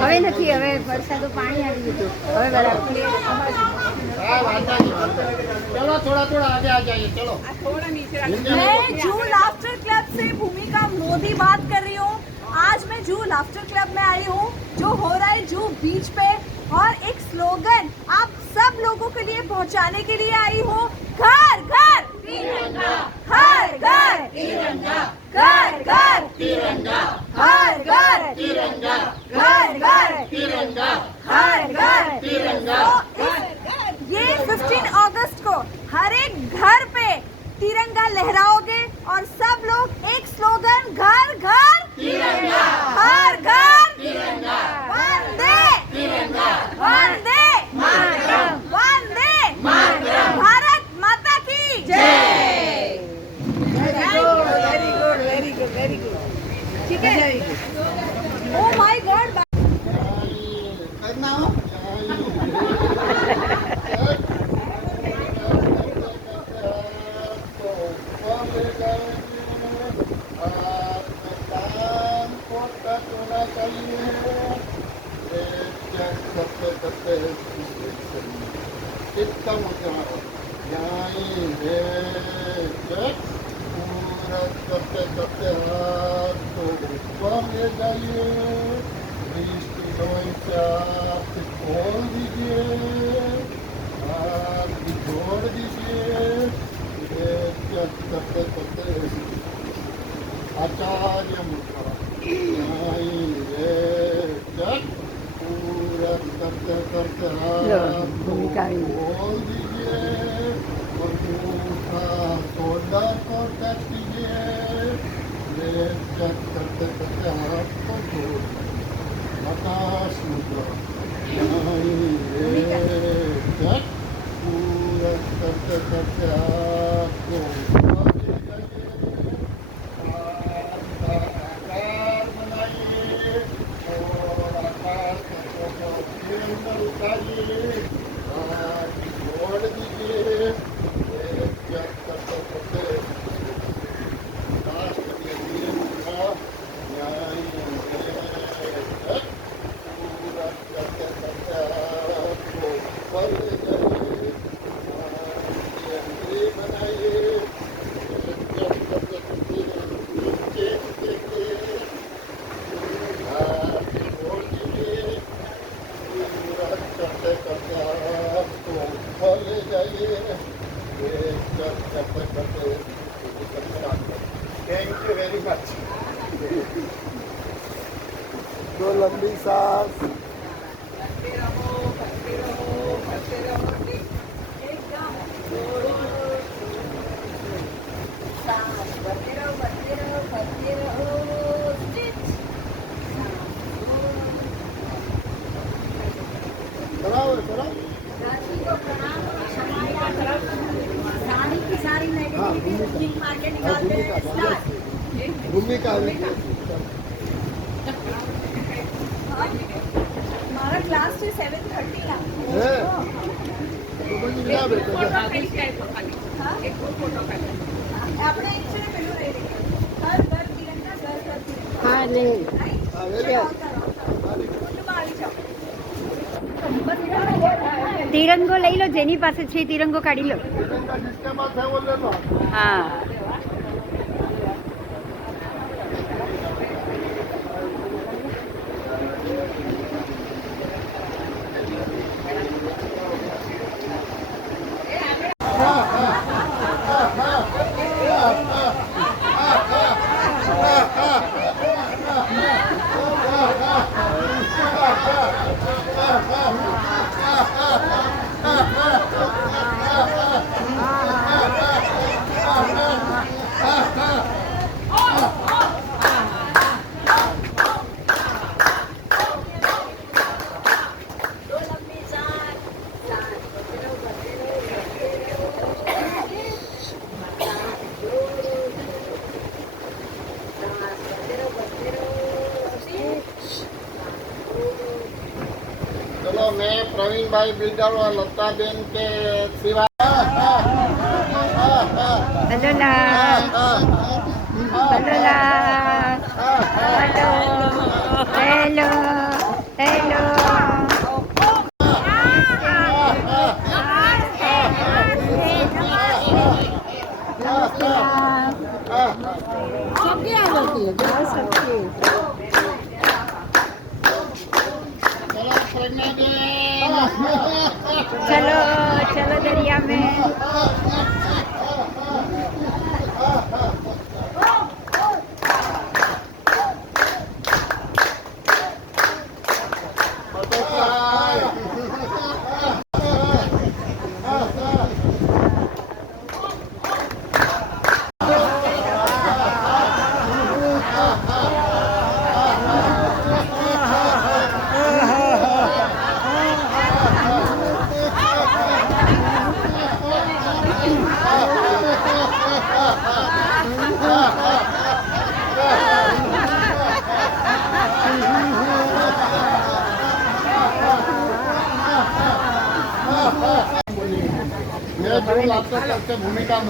હવે નથી, હવે વરસાદનું પાણી આવી ગયું, હવે બરાબર चलो थोड़ा थोड़ा आगे आ जाइए, चलो थोड़ा नीचे। मैं जू लाफ्टर क्लब से भूमिका मोदी बात कर रही हूँ। आज मैं जू लाफ्टर क्लब में आई हूँ जो हो रहा है जू बीच पे, और एक स्लोगन आप सब लोगों के लिए पहुँचाने के लिए आई हूँ। घर घर तिरंगा, हर घर तिरंगा, घर घर तिरंगा, हर घर तिरंगा, घर घर तिरंगा, हर घर तिरंगा। ये 15 अगस्त को हर एक घर पे तिरंगा लहराओगे और सब लोग एक स्लोगन घर घर तिरंगा, हर घर तिरंगा, वंदे तिरंगा, वंदे मातरम, वंदे मातरम, भारत माता की जय। Very good, very good, very good, very good. ठीक है। Oh my God. करना हो आचार्य मुद्रा पूरा करते करते भूमिका बोल दीजिए और मुँह सोडा को टच कीजिए, करते करते हाथ को जोड़ आकाश मुद्रा पूरा करते करते हाथ को Thank you very much. दो लंबी सांस, बराबर करो। सारी नेगेटिविटी मार के निकालते हैं। स्टार्ट। भूमिका हमारा क्लास से 7:30 ना આપણે એક છે ને પેલું રહી હર ઘર તિરંગા, ઘર ઘર તિરંગા। હા લે તિરંગો લઈ લો, જેની પાસે છે તિરંગો કાઢી લો। હા चलो मैं प्रवीण भाई बिल्डर और लता बेन के सिवा Balola. हेलो हेलो सबकी आ जाती है सबकी। चलो प्रज्ञा बेन। चलो चलो दरिया में।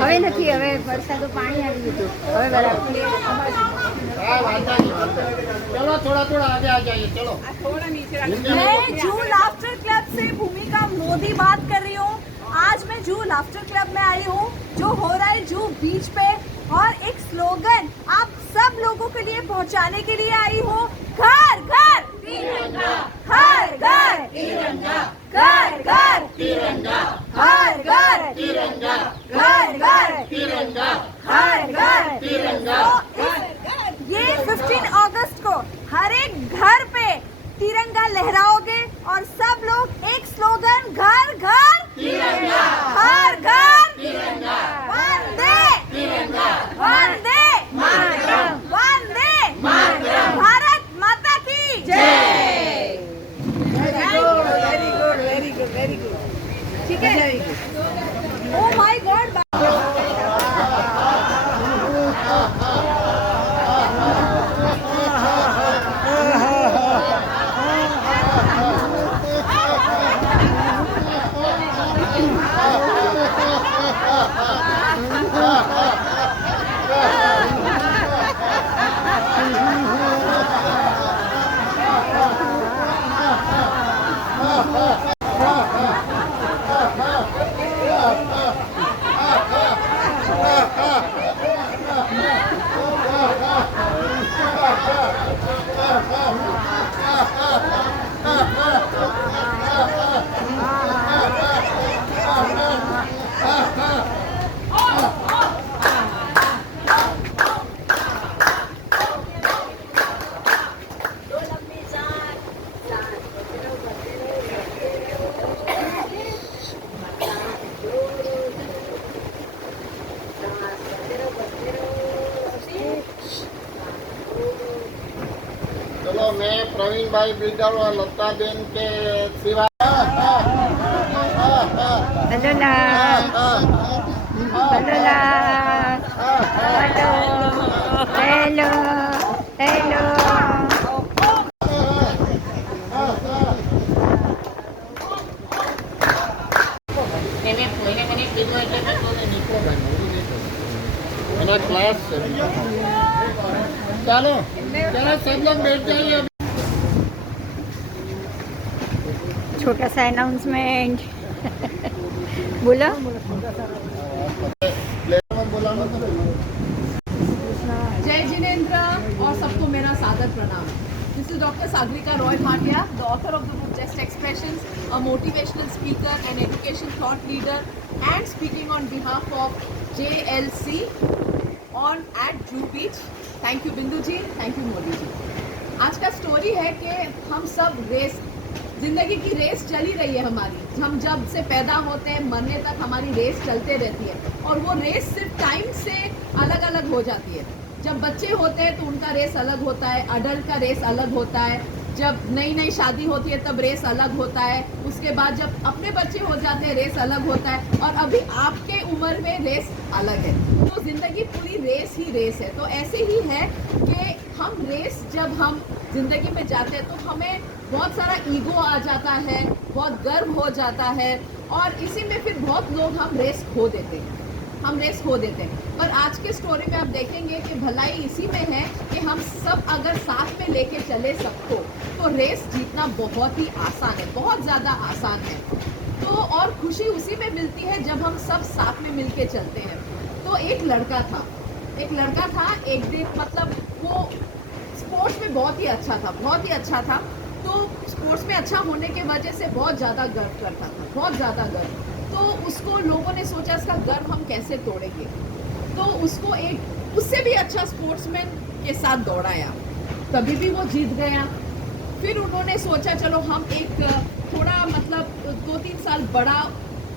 હવે નથી, હવે વરસાદનું પાણી આવી ગયું, હવે બરાબર। चलो थोड़ा थोड़ा आगे आ जाइए। चलो मैं जू लाफ्टर क्लब से भूमिका मोदी बात कर रही हूँ। आज मैं जू लाफ्टर क्लब में आई हूँ जो हो रहा है जू बीच पे, और एक स्लोगन आप सब लोगों के लिए पहुँचाने के लिए आई हूँ। घर घर तिरंगा, हर घर तिरंगा, घर घर तिरंगा, हर घर तिरंगा, घर घर तिरंगा, हर घर तिरंगा। ये 15 अगस्त को हर एक घर पे तिरंगा लहराओगे और सब लोग एक स्लोगन घर घर तिरंगा, हर घर तिरंगा, वंदे तिरंगा, वंदे मातरम, वंदे मातरम, भारत माता की जय। Very good very good very good. ठीक है। Oh my God. चलो मैं प्रवीण भाई बिल्डर और लता बेन के सिवा हेलो हेलो हेलो। क्लास चलो चलो सब लोग बैठ जाइए। छोटा सा अनाउंसमेंट बोला। जय जिनेंद्र और सबको मेरा सादर प्रणाम। This is Dr. Sagrika Roy Bhatia, the author of the book Just Expressions, a motivational speaker and education thought leader, and speaking on behalf of JLC on at Jew Beach. Thank you बिंदु जी, thank you Modi ji. आज का story है कि हम सब race, जिंदगी की race चली रही है हमारी। हम जब से पैदा होते हैं मरने तक हमारी रेस चलते रहती है, और वो रेस सिर्फ टाइम से अलग अलग हो जाती है। जब बच्चे होते हैं तो उनका रेस अलग होता है, अडल्ट का रेस अलग होता है, जब नई नई शादी होती है तब रेस अलग होता है, उसके बाद जब अपने बच्चे हो जाते हैं रेस अलग होता है, और अभी आपके उम्र में रेस अलग है। तो ज़िंदगी पूरी रेस ही रेस है। तो ऐसे ही है कि हम रेस जब हम ज़िंदगी में जाते हैं तो हमें बहुत सारा ईगो आ जाता है, बहुत गर्व हो जाता है, और इसी में फिर बहुत लोग हम रेस खो देते हैं। हम रेस खो देते हैं। पर आज के स्टोरी में आप देखेंगे कि भलाई इसी में है कि हम सब अगर साथ में लेके चले सबको, तो रेस जीतना बहुत ही आसान है, बहुत ज़्यादा आसान है। तो और खुशी उसी में मिलती है जब हम सब साथ में मिलके चलते हैं। तो एक लड़का था एक दिन, मतलब वो स्पोर्ट्स में बहुत ही अच्छा था। तो स्पोर्ट्स में अच्छा होने के वजह से बहुत ज़्यादा गर्व करता था, बहुत ज़्यादा गर्व। तो उसको लोगों ने सोचा इसका गर्व हम कैसे तोड़ेंगे, तो उसको एक उससे भी अच्छा स्पोर्ट्समैन के साथ दौड़ाया, तभी भी वो जीत गया। फिर उन्होंने सोचा चलो हम एक थोड़ा मतलब 2-3 साल बड़ा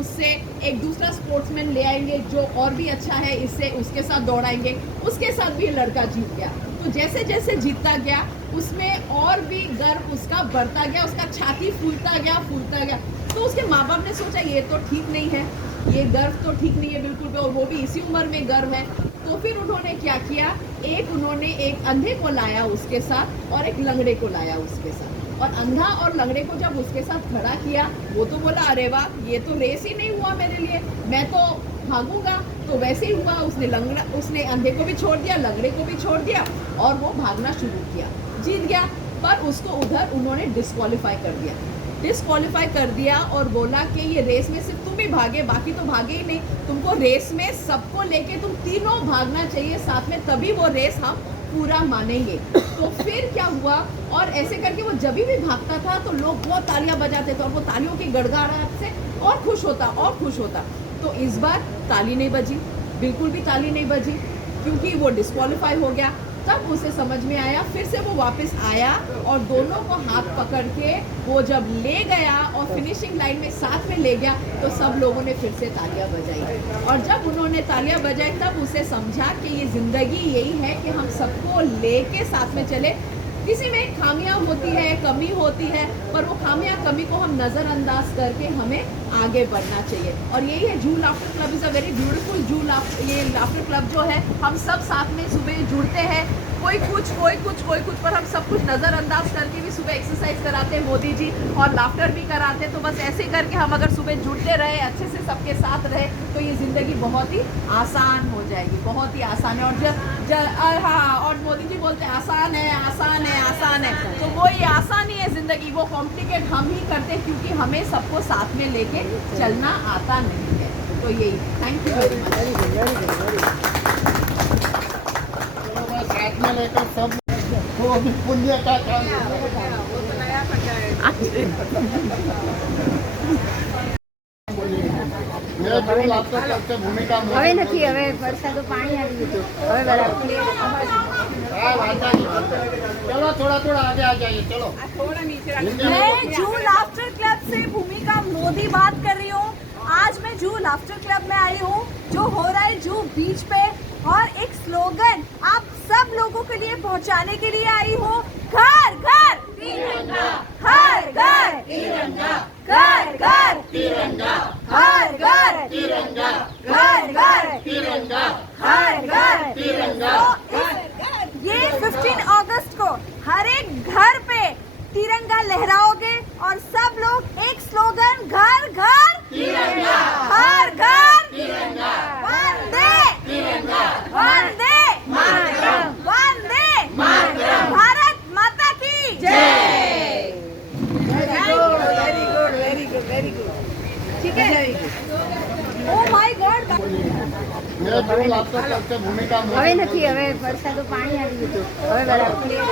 उससे एक दूसरा स्पोर्ट्समैन ले आएंगे जो और भी अच्छा है, इससे उसके साथ दौड़ाएंगे। उसके साथ भी ये लड़का जीत गया। तो जैसे जैसे जीतता गया उसमें और भी गर्व उसका बढ़ता गया, उसका छाती फूलता गया। तो उसके माँ बाप ने सोचा ये तो ठीक नहीं है, ये गर्व तो ठीक नहीं है बिल्कुल भी, और वो भी इसी उम्र में गर्व है। तो फिर उन्होंने क्या किया, उन्होंने एक अंधे को लाया उसके साथ और एक लंगड़े को लाया उसके साथ। और अंधा और लंगड़े को जब उसके साथ खड़ा किया, वो तो बोला अरे वाह, ये तो रेस ही नहीं हुआ मेरे लिए, मैं तो भागूंगा। तो वैसे ही हुआ, उसने अंधे को भी छोड़ दिया, लंगड़े को भी छोड़ दिया और वो भागना शुरू किया, जीत गया। पर उसको उधर उन्होंने डिस्क्वालीफाई कर दिया और बोला कि ये रेस में सिर्फ तुम ही भागे, बाकी तो भागे ही नहीं। तुमको रेस में सबको लेके तुम तीनों भागना चाहिए साथ में, तभी वो रेस हम पूरा मानेंगे। तो फिर क्या हुआ, और ऐसे करके वो जब भी भागता था तो लोग बहुत तालियां बजाते थे और वो तालियों की गड़गड़ाहट से और खुश होता। तो इस बार ताली नहीं बजी, बिल्कुल भी ताली नहीं बजी, क्योंकि वो डिस्क्वालीफाई हो गया। तब उसे समझ में आया, फिर से वो वापस आया और दोनों को हाथ पकड़ के वो जब ले गया और फिनिशिंग लाइन में साथ में ले गया, तो सब लोगों ने फिर से तालियां बजाई। और जब उन्होंने तालियां बजाई तब उसे समझा कि ये ज़िंदगी यही है कि हम सबको लेके साथ में चले। किसी में खामियां होती है, कमी होती है, पर वो खामियां कमी को हम नज़रअंदाज करके हमें आगे बढ़ना चाहिए। और यही है जू laughter club is a very beautiful ये लाफ्टर क्लब जो है, हम सब साथ में सुबह जुड़ते हैं, कोई कुछ, पर हम सब कुछ नज़रअंदाज करके भी सुबह एक्सरसाइज कराते हैं मोदी जी, और लाफ्टर भी कराते हैं। तो बस ऐसे करके हम अगर सुबह जुड़ते रहे, अच्छे से सबके साथ रहे, तो ये ज़िंदगी बहुत ही आसान हो जाएगी, बहुत ही आसान है। और हाँ, और मोदी जी बोलते हैं आसान है, तो वो ये आसान ही है ज़िंदगी, वो कॉम्प्लिकेट हम ही करते हैं क्योंकि हमें सबको साथ में लेके चलना आता नहीं है। तो यही, थैंक यू वेरी मच। साथ में लेकर सब वो भी पुण्य का काम भूमिका હવે નથી, હવે વરસાદનું પાણી આવી ગયું, હવે બરાબર ક્લિયર। चलो थोड़ा आगे आ जाइए, चलो। मैं जू लाफ्टर क्लब से भूमिका मोदी बात कर रही हूँ। आज मैं जू लाफ्टर क्लब में आई हूँ जो हो रहा है जू बीच पे, और एक स्लोगन आप सब लोगों के लिए पहुंचाने के लिए आई हूँ। घर घर तिरंगा, हर घर तिरंगा, घर घर तिरंगा, हर घर तिरंगा, घर घर तिरंगा, हर घर तिरंगा। ये 15 अगस्त को हर एक घर पे तिरंगा लहराओगे और सब लोग एक स्लोगन घर घर तिरंगा, हर घर तिरंगा, वंदे तिरंगा, वंदे मातरम, वंदे मातरम, भारत माता की जय। वेरी गुड, ठीक है। ओ माय गॉड, भूमिका હવે નથી, હવે વરસાદનું પાણી આવી ગયું, હવે બરાબર ક્લિયર।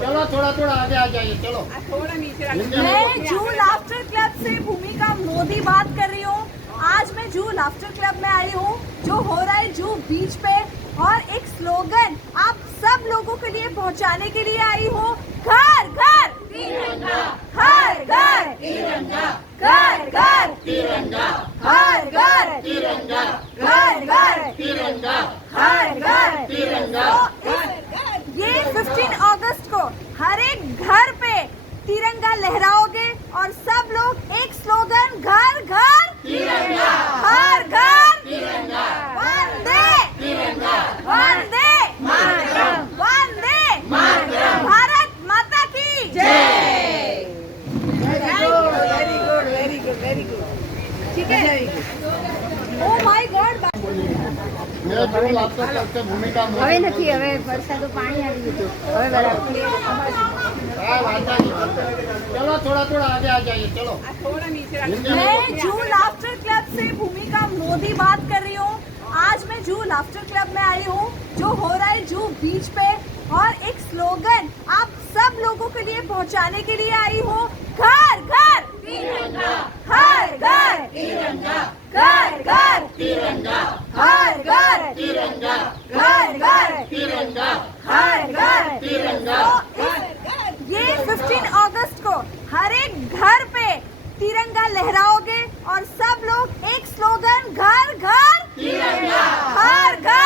चलो थोड़ा आगे आ जाइए, चलो। मैं जू लाफ्टर क्लब से भूमिका मोदी बात कर रही हूँ। आज मैं जू लाफ्टर क्लब में आई हूँ जो हो रहा है जू बीच पे, और एक स्लोगन आप सब लोगों के लिए पहुंचाने के लिए आई हूँ। घर घर तिरंगा, हर घर तिरंगा, घर घर तिरंगा, हर घर तिरंगा, घर घर तिरंगा, हर घर तिरंगा। ये 15 अगस्त को हर एक घर पे तिरंगा लहराओगे और सब लोग एक स्लोगन घर घर तिरंगा, हर घर तिरंगा, वंदे तिरंगा, वंदे मातरम, वंदे मातरम, भारत माता की जय। वेरी गुड, ठीक है। શું લાગતો કરશે ભૂમિકા હવે મોદી નથી, હવે વરસાદનું પાણી આવી ગયું હવે બરાબર કાંઈ વાંધો નહીં. ચલો થોડા થોડા आगे आ जाइए चलो मैं जू लाफ्टर क्लब से भूमिका मोदी बात कर रही हूँ। आज मैं जू लाफ्टर क्लब में आई हूँ जो हो रहा है जू बीच पे, और एक स्लोगन आप सब लोगों के लिए पहुँचाने के लिए आई हूँ। घर घर तिरंगा, हर घर तिरंगा, घर घर तिरंगा, हर घर तिरंगा, घर घर तिरंगा, हर घर तिरंगा। ये 15 अगस्त को हर एक घर पे तिरंगा लहराओगे और सब लोग एक स्लोगन घर घर तिरंगा, हर घर